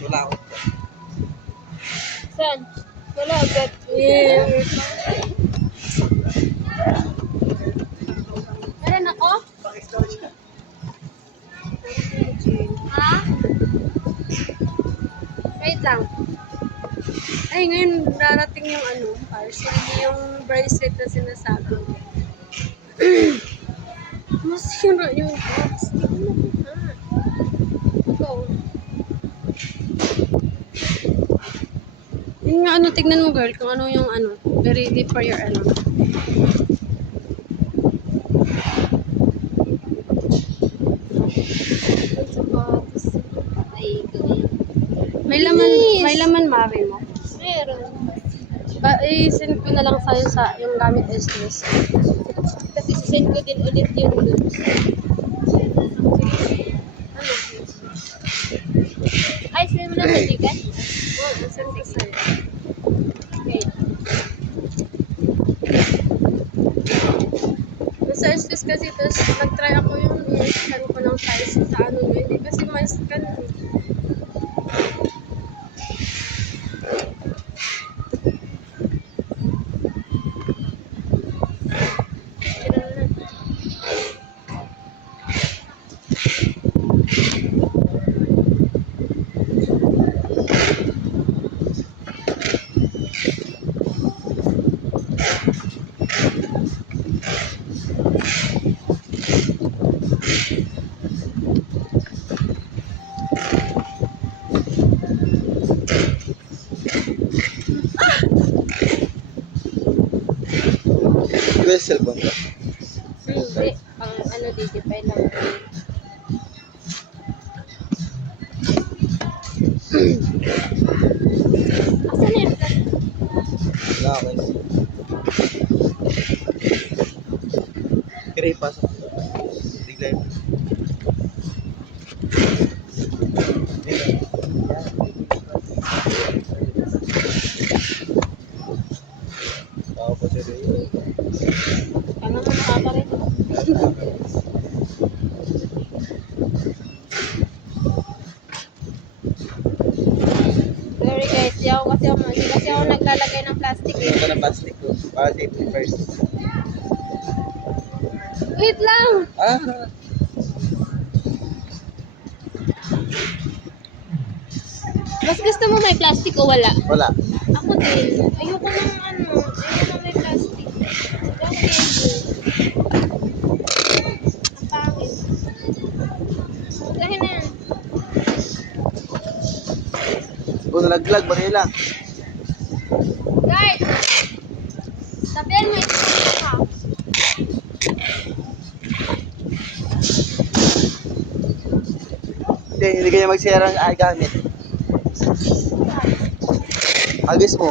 Wala ako. Saan? Wala agad. Yeah. Meron ako? Ha? Wait lang. Ay, ngayon darating yung parcel, yung bracelet na sinasabi. Masira yung box. Ito. Yun nga, tignan mo girl, kung ano yung ready for your May laman mari mo. Meron. I-send ko na lang sa'yo sa yung gamit STS. Kasi sisend ko din ulit yung loops. Ano? Ay, send mo na sa Gcash? Oo, send ko sa'yo. Okay. Sa STS kasi, tapos nag-try ako yung i-scan ko ng size sa hindi kasi ma-scan. Ito yung cellphone ko. Hindi. Pang digipay lang. Asan na yung plastic? Wala ako. Kaya ipasok. Bigla yun. Tao pa siya rin. Ano mo nakaka rin? Sorry guys, hindi kasi ako naglalagay ng plastic eh. Ito na plastic ko. Para safety first. Wait lang! Ah! Mas gusto mo may plastic o wala? Wala. Ako din. Ayoko ng may plastic. Ang pangit. Dahil na yan. Kung nalaglag, Manila. Guys! Sabihin mo ito ha. Hindi kanya magsira ng gamit. Agis mo.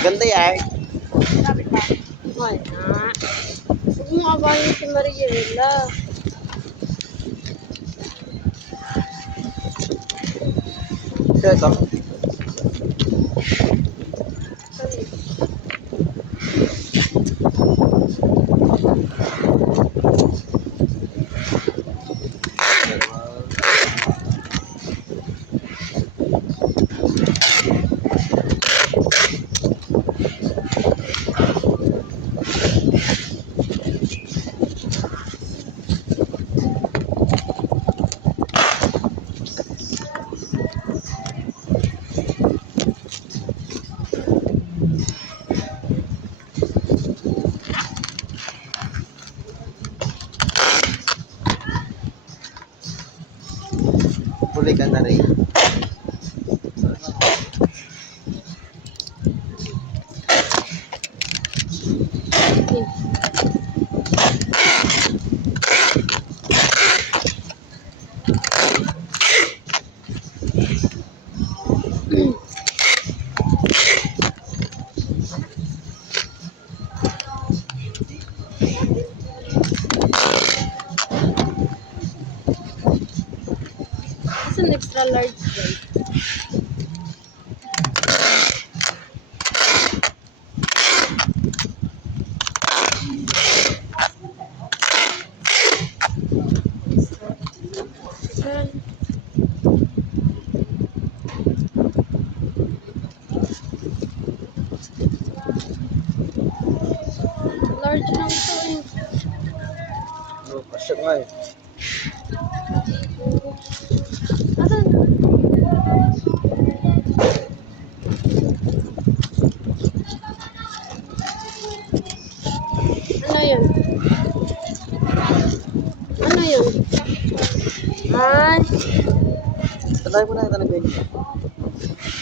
Ganda yan. Sabi ka. Wala. Huwag mo abayin si Mariela. Ito. Huli ka na rin. Saan extra large Sprite? Saan? Large lang to eh. Oh, kasya nga eh. Asan? Ano yun? Ano yun? Ay, Tatay mo na ito ng ganyan.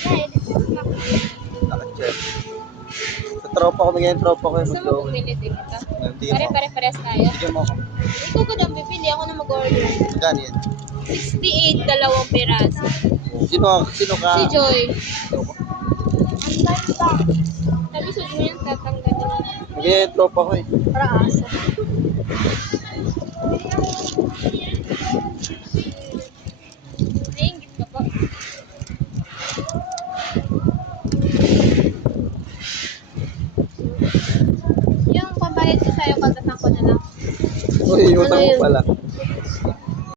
Ay, Naka-check. Sa tropa ko, bigyan tropa ko yung gusto mo mag-go. bumili din ito? Hindi mo ako. Pare-pare-pares tayo. Bigyan mo ako. Ikaw ko daw bibili, ako na mag-order. Magkano yan? 68, dalawang piraso. Sino ka? Si Joy. Sino ka? Sabi sa mo yan, tatanggalin. Bigyan yung tropa ko eh. para asa. Nainggit ka po. Yung pambayad ko sa'yo, pagkatang ko na lang. Uy, utang Ano mo yun? pala.